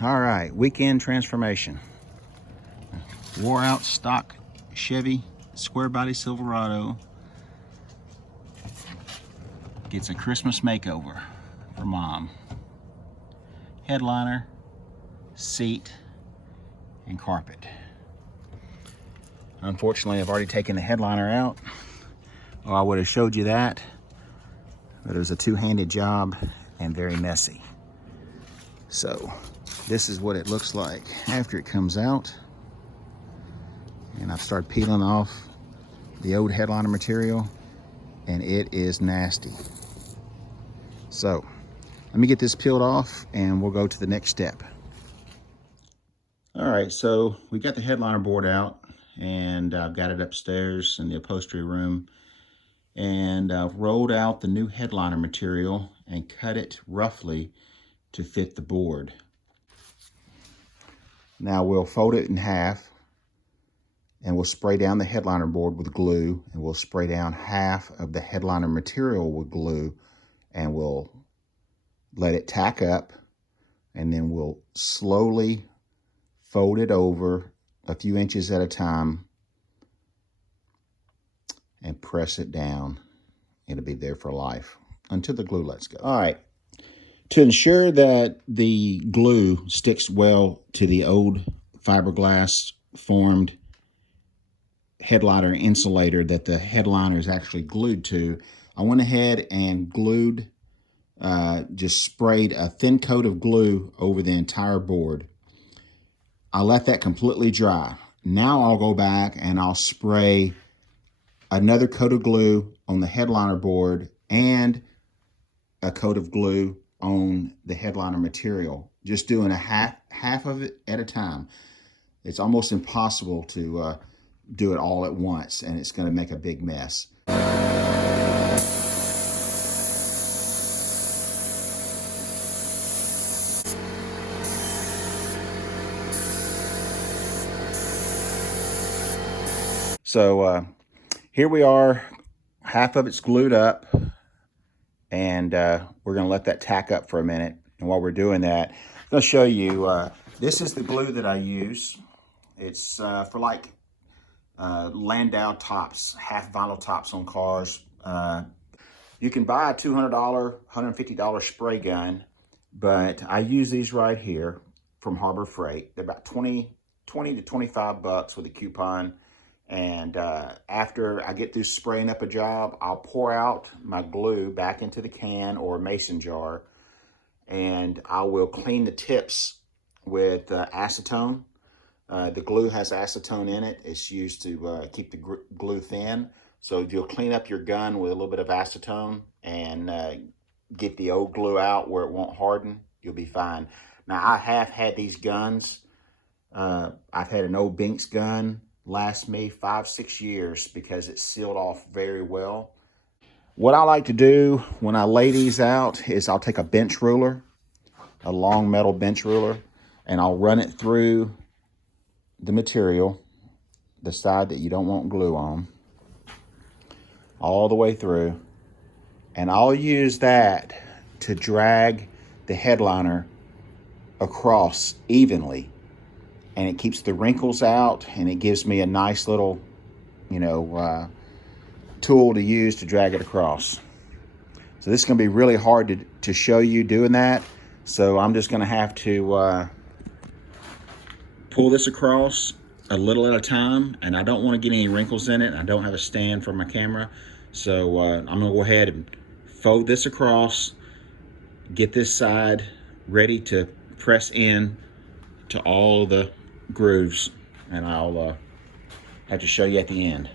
All right, weekend transformation. Wore out stock Chevy square body Silverado gets a Christmas makeover for mom. Headliner, seat, and carpet. Unfortunately, I've already taken the headliner out, or I would have showed you that, but it was a two-handed job and very messy. So this is what it looks like after it comes out. And I've started peeling off the old headliner material, and it is nasty. So let me get this peeled off and we'll go to the next step. All right, so we got the headliner board out and I've got it upstairs in the upholstery room, and I've rolled out the new headliner material and cut it roughly to fit the board. Now we'll fold it in half and we'll spray down the headliner board with glue, and we'll spray down half of the headliner material with glue, and we'll let it tack up, and then we'll slowly fold it over a few inches at a time and press it down. It'll be there for life until the glue lets go. All right. To ensure that the glue sticks well to the old fiberglass formed headliner insulator that the headliner is actually glued to, I went ahead and glued, just sprayed a thin coat of glue over the entire board. I let that completely dry. Now I'll go back and I'll spray another coat of glue on the headliner board and a coat of glue on the headliner material, just doing a half of it at a time. It's almost impossible to do it all at once, and it's going to make a big mess. So here we are, half of it's glued up, and we're going to let that tack up for a minute. And while we're doing that, I'm going to show you, this is the glue that I use. It's for like Landau tops, half vinyl tops on cars. You can buy a $200, $150 spray gun, but I use these right here from Harbor Freight. They're about 20 to 25 bucks with a coupon. And after I get through spraying up a job, I'll pour out my glue back into the can or mason jar, and I will clean the tips with acetone. The glue has acetone in it. It's used to keep the glue thin. So you'll clean up your gun with a little bit of acetone and get the old glue out where it won't harden. You'll be fine. Now, I have had these guns. I've had an old Binks gun last me 5-6 years because it's sealed off very well. What I like to do when I lay these out is I'll take a bench ruler, a long metal bench ruler, and I'll run it through the material, the side that you don't want glue on, all the way through, and I'll use that to drag the headliner across evenly, and it keeps the wrinkles out, and it gives me a nice little, tool to use to drag it across. So this is going to be really hard to show you doing that, so I'm just going to have to pull this across a little at a time, and I don't want to get any wrinkles in it. I don't have a stand for my camera, so I'm going to go ahead and fold this across, get this side ready to press in to all the grooves, and I'll have to show you at the end.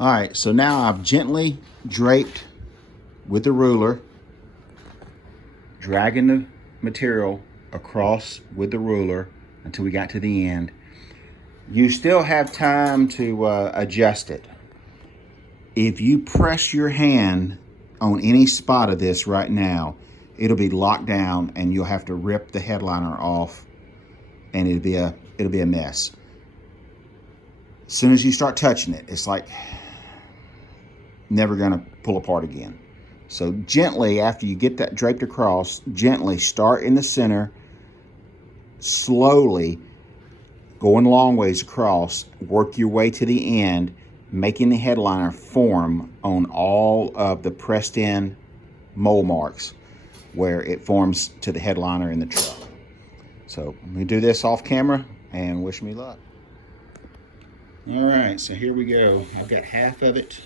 All right, so now I've gently draped with the ruler, dragging the material across with the ruler until we got to the end. You still have time to adjust it. If you press your hand on any spot of this right now, it'll be locked down and you'll have to rip the headliner off, and it'll be a mess. As soon as you start touching it, it's like never gonna pull apart again. So gently, after you get that draped across, gently start in the center slowly going a long ways across, work your way to the end, making the headliner form on all of the pressed in mold marks where it forms to the headliner in the truck. So I'm going to do this off camera and wish me luck. All right, so here we go. I've got half of it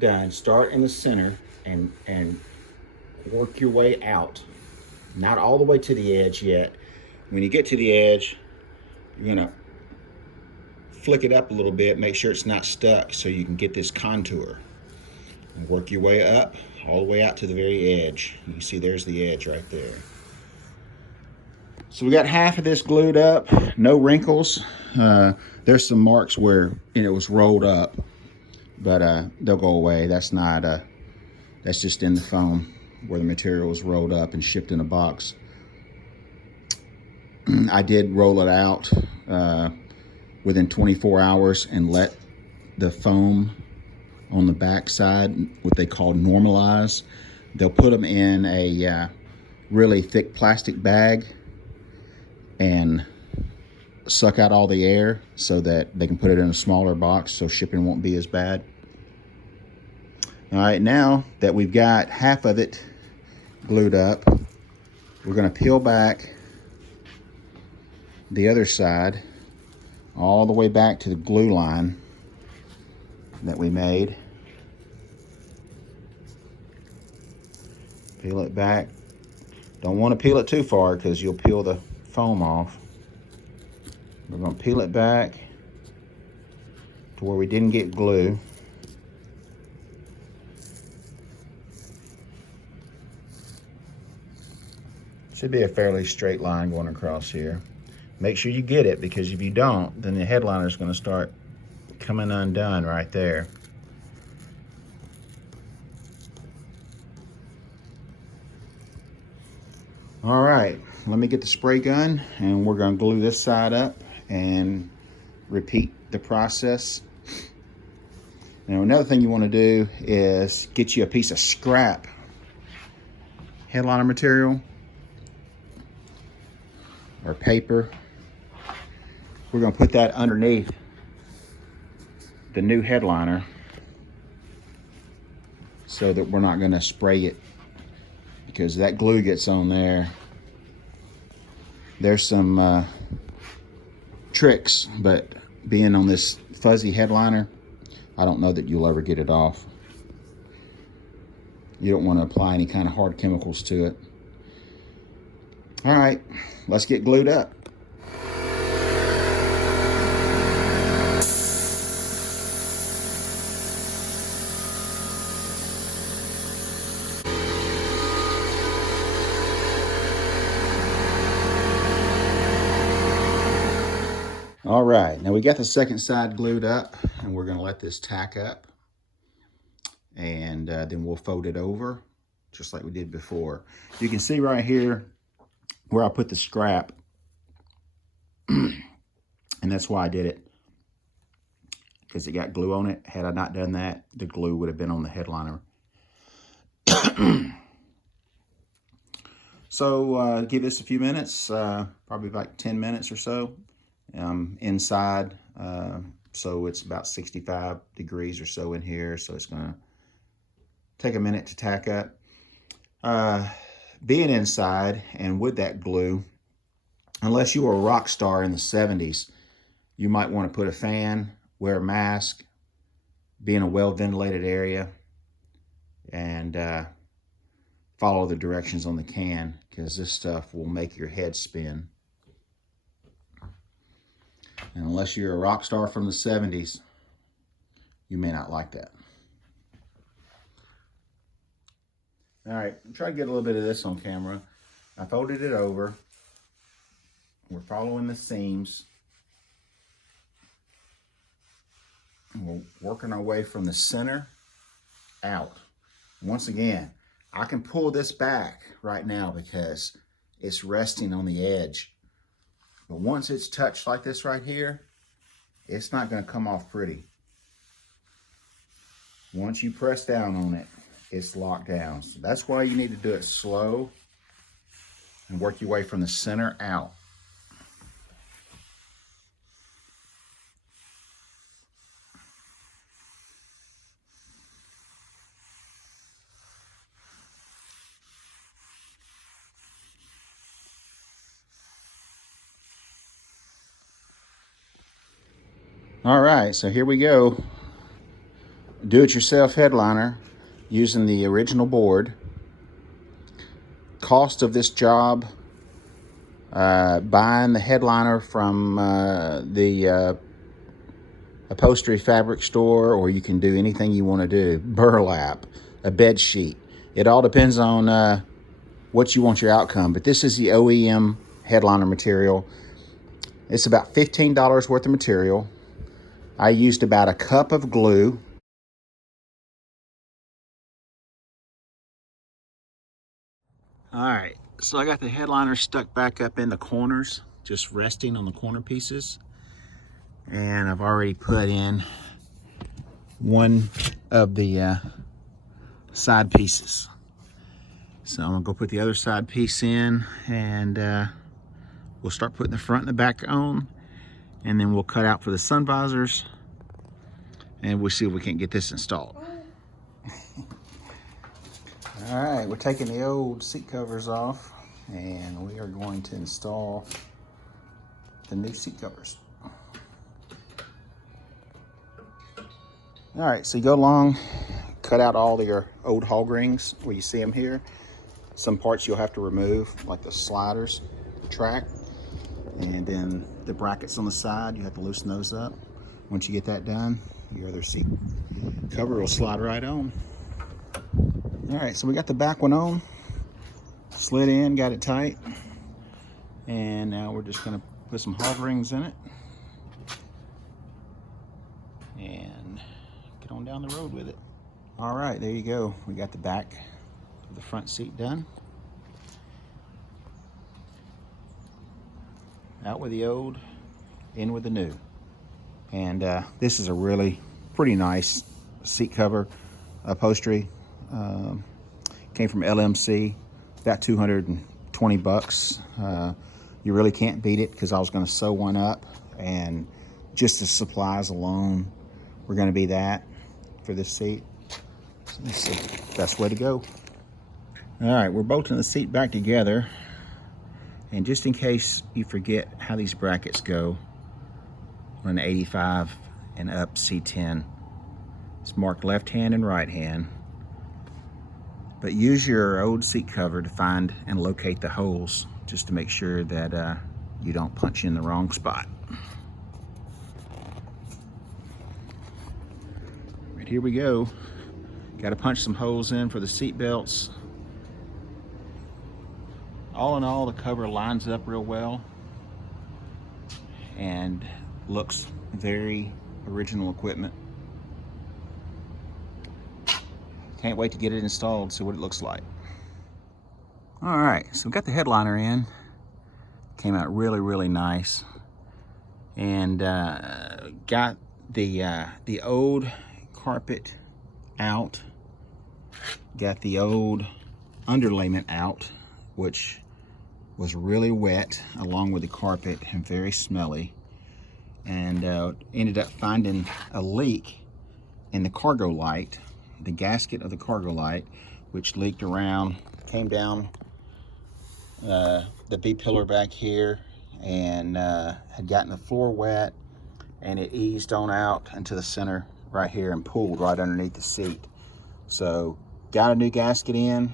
done. Start in the center and work your way out. Not all the way to the edge yet. When you get to the edge, you're gonna flick it up a little bit, make sure it's not stuck so you can get this contour. And work your way up, all the way out to the very edge. You can see there's the edge right there. So we got half of this glued up, no wrinkles. There's some marks where it was rolled up, but they'll go away. That's not, that's just in the foam where the material was rolled up and shipped in a box. I did roll it out within 24 hours and let the foam on the back side, what they call normalize. They'll put them in a really thick plastic bag and suck out all the air so that they can put it in a smaller box so shipping won't be as bad. All right, now that we've got half of it glued up, we're going to peel back the other side all the way back to the glue line that we made. Peel it back. Don't want to peel it too far because you'll peel the foam off. We're going to peel it back to where we didn't get glue. Should be a fairly straight line going across here. Make sure you get it, because if you don't, then the headliner is going to start coming undone right there. All right, let me get the spray gun and we're going to glue this side up and repeat the process. Now, another thing you want to do is get you a piece of scrap headliner material or paper. We're going to put that underneath the new headliner so that we're not going to spray it, because that glue gets on there. There's some tricks, but being on this fuzzy headliner, I don't know that you'll ever get it off. You don't want to apply any kind of hard chemicals to it. All right, let's get glued up. All right, now we got the second side glued up, and we're gonna let this tack up, and then we'll fold it over just like we did before. You can see right here where I put the scrap, and that's why I did it, because it got glue on it. Had I not done that, the glue would have been on the headliner. So give this a few minutes, probably like 10 minutes or so. Inside, so it's about 65 degrees or so in here, so it's gonna take a minute to tack up. Being inside and with that glue, unless you were a rock star in the 70s, you might want to put a fan, wear a mask, be in a well-ventilated area, and follow the directions on the can, because this stuff will make your head spin. And unless you're a rock star from the 70s, you may not like that. All right, I'm trying to get a little bit of this on camera. I folded it over. We're following the seams. We're working our way from the center out. Once again, I can pull this back right now because it's resting on the edge. But once it's touched like this right here, it's not going to come off pretty. Once you press down on it, it's locked down. So that's why you need to do it slow and work your way from the center out. All right, so here we go. Do-it-yourself headliner using the original board. Cost of this job, buying the headliner from the upholstery fabric store, or you can do anything you want to do. Burlap, a bed sheet. It all depends on what you want your outcome. But this is the OEM headliner material. It's about $15 worth of material. I used about a cup of glue. All right, so I got the headliner stuck back up in the corners, just resting on the corner pieces. And I've already put in one of the side pieces. So I'm gonna go put the other side piece in, and we'll start putting the front and the back on, and then we'll cut out for the sun visors, and we'll see if we can't get this installed. All right, we're taking the old seat covers off, and we are going to install the new seat covers. All right, so you go along, cut out all your old hog rings where you see them here. Some parts you'll have to remove, like the sliders, the track, and then the brackets on the side, you have to loosen those up. Once you get that done, your other seat cover will slide right on. All right, so we got the back one on, slid in, got it tight, and now we're just gonna put some hog rings in it and get on down the road with it. All right, there you go. We got the back of the front seat done. Out with the old, in with the new. And this is a really pretty nice seat cover upholstery. Came from LMC, about 220 bucks. You really can't beat it, because I was going to sew one up, and just the supplies alone were going to be that for this seat. So this is the best way to go. All right, we're bolting the seat back together, and just in case you forget how these brackets go on an 85 and up C-10, it's marked left hand and right hand. But use your old seat cover to find and locate the holes, just to make sure that you don't punch in the wrong spot. Right, here we go. Got to punch some holes in for the seat belts. All in all, the cover lines up real well and looks very original equipment. Can't wait to get it installed, see what it looks like. All right, so we got the headliner in. Came out really, really nice. And got the old carpet out. Got the old underlayment out, which was really wet along with the carpet and very smelly. And ended up finding a leak in the cargo light, the gasket of the cargo light, which leaked around, came down the B-pillar back here, and had gotten the floor wet, and it eased on out into the center right here and pooled right underneath the seat. So got a new gasket in,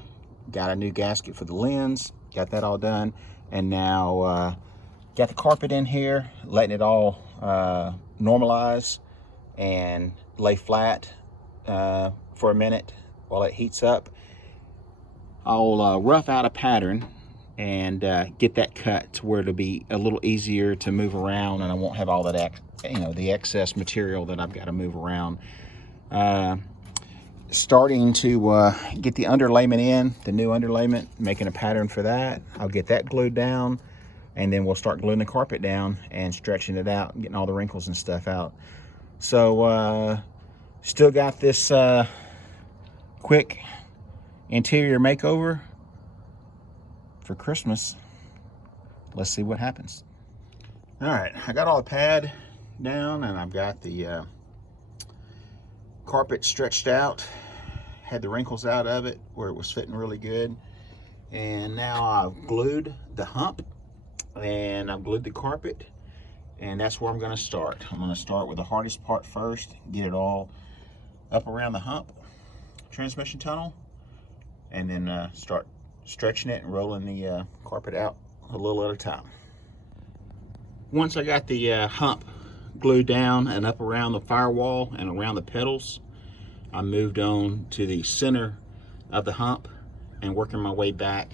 got a new gasket for the lens, got that all done, and now got the carpet in here, letting it all normalize and lay flat for a minute while it heats up. I'll rough out a pattern and get that cut to where it'll be a little easier to move around, and I won't have all that the excess material that I've got to move around. Starting to get the underlayment in, the new underlayment, making a pattern for that. I'll get that glued down, and then we'll start gluing the carpet down and stretching it out and getting all the wrinkles and stuff out. So still got this quick interior makeover for Christmas. let's see what happens. All right, I got all the pad down, and I've got the carpet stretched out, had the wrinkles out of it where it was fitting really good. And now I've glued the hump, and I've glued the carpet, and that's where I'm going to start. I'm going to start with the hardest part first, get it all up around the hump transmission tunnel, and then start stretching it and rolling the carpet out a little at a time. Once I got the hump glued down and up around the firewall and around the pedals, I moved on to the center of the hump and working my way back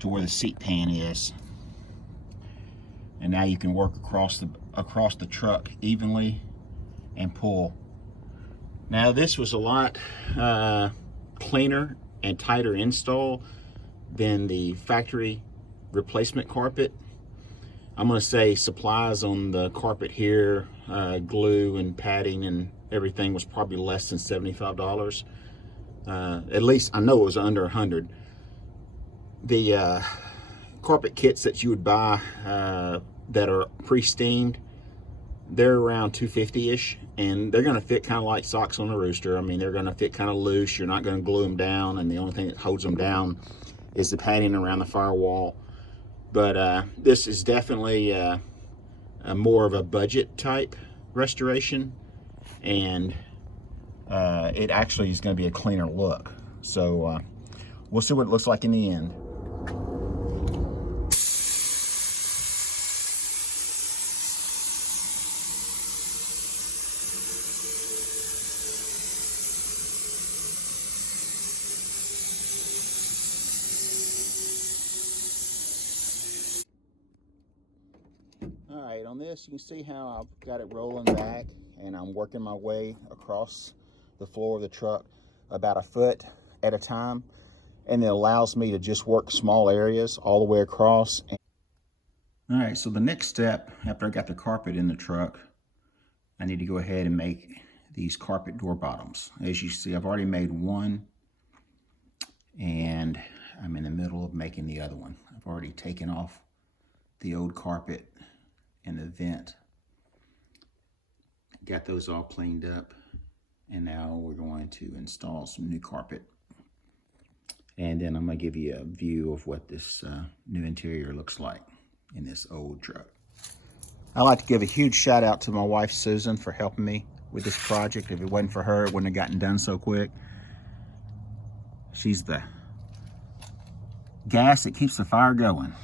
to where the seat pan is. And now you can work across the truck evenly and pull. Now this was a lot cleaner and tighter install than the factory replacement carpet. I'm going to say supplies on the carpet here, glue and padding and everything, was probably less than $75. At least I know it was under 100. The carpet kits that you would buy that are pre-steamed, they're around $250-ish, and they're going to fit kind of like socks on a rooster. I mean, they're going to fit kind of loose. You're not going to glue them down, and the only thing that holds them down is the padding around the firewall. But this is definitely a more of a budget type restoration, and it actually is going to be a cleaner look. So we'll see what it looks like in the end. Alright, on this you can see how I've got it rolling back, and I'm working my way across the floor of the truck about a foot at a time, and it allows me to just work small areas all the way across. Alright, so the next step, after I got the carpet in the truck, I need to go ahead and make these carpet door bottoms. As you see, I've already made one, and I'm in the middle of making the other one. I've already taken off the old carpet and the vent, got those all cleaned up, and now we're going to install some new carpet, and then I'm going to give you a view of what this new interior looks like in this old truck. I'd like to give a huge shout out to my wife Susan for helping me with this project. If it wasn't for her, it wouldn't have gotten done so quick. She's the gas that keeps the fire going.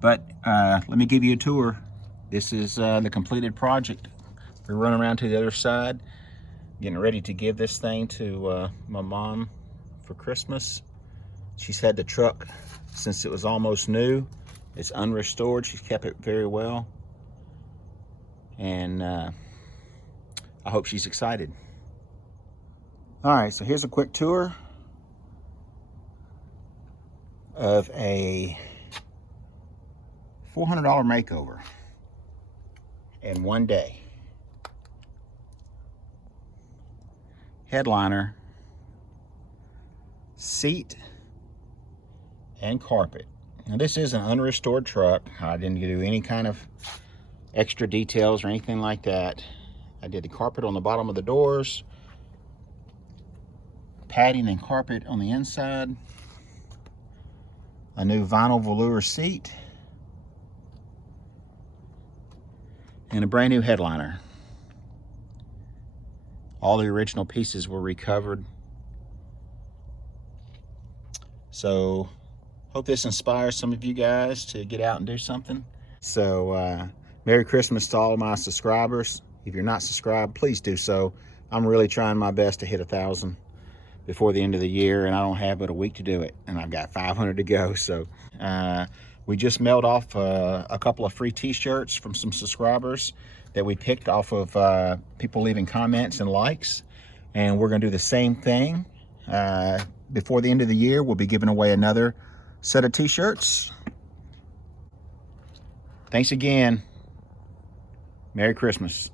But let me give you a tour. This is the completed project. We're running around to the other side, getting ready to give this thing to my mom for Christmas. She's had the truck since it was almost new. It's unrestored. She's kept it very well. And I hope she's excited. All right, so here's a quick tour of a $400 makeover in one day. Headliner, seat, and carpet. Now this is an unrestored truck. I didn't do any kind of extra details or anything like that. I did the carpet on the bottom of the doors, padding and carpet on the inside, a new vinyl velour seat, and a brand new headliner. All the original pieces were recovered. So hope this inspires some of you guys to get out and do something. So Merry Christmas to all of my subscribers. If you're not subscribed, please do so. I'm really trying my best to hit 1,000 before the end of the year, and I don't have but a week to do it, and I've got 500 to go. So we just mailed off a couple of free t-shirts from some subscribers that we picked off of people leaving comments and likes, and we're going to do the same thing. Before the end of the year, we'll be giving away another set of t-shirts. Thanks again. Merry Christmas.